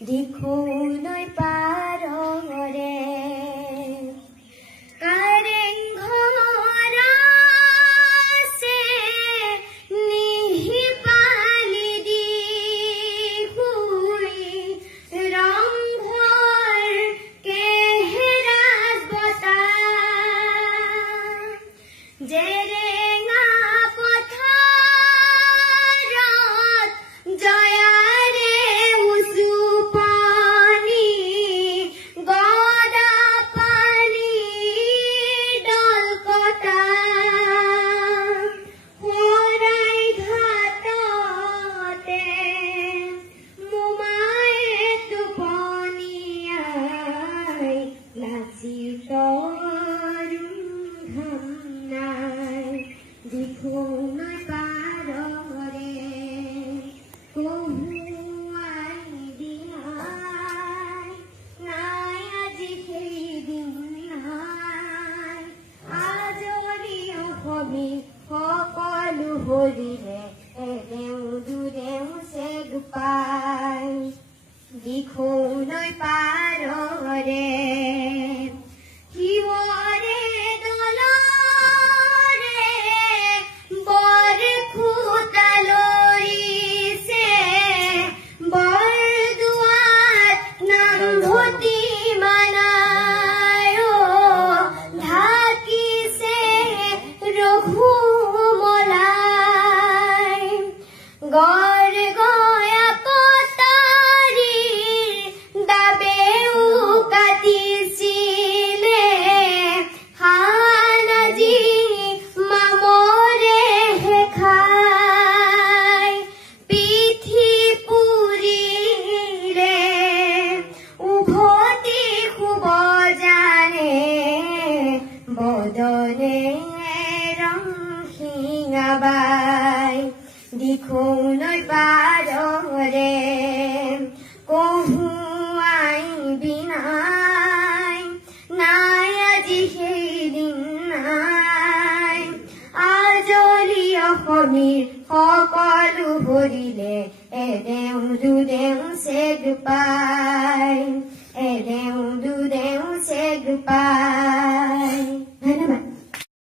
দিখৌলৈ পাৰৰে কাৰেংঘৰ আছে নিহিপালি দি শুই ৰংঘৰ কেহেৰাজ বতাহ জেৰেঙা পথাৰত জয়াৰে উচু পানী গদা পানী দলকটা শৰাই ঘাটতে মোমায়ে টোপনিয়াই লাচিত দিখৌলৈ পাৰৰে কহুৱাই দিনাই নাই আজি সেইদিন নাই আজৰি অসমী সকলো হৰিলে এদেও দুদেও চেগ পাই দিখৌলৈ পাৰৰে শিৱৰে গড় গয়া কটাৰীৰ দাবেও কাটিছিলে হানাজি মামৰে খাই পিঠি পুৰিলে উভতি শুব জানে বদনে ৰং শিঙাবাই দিখৌলৈ পাৰৰে কহুৱাই বিনাই নাই আজি সেইদিন নাই আজৰি অসমীৰ সকলো হৰিলে এদেও দুদেও চেগ পাই এদেও দুদেও চেগ পাই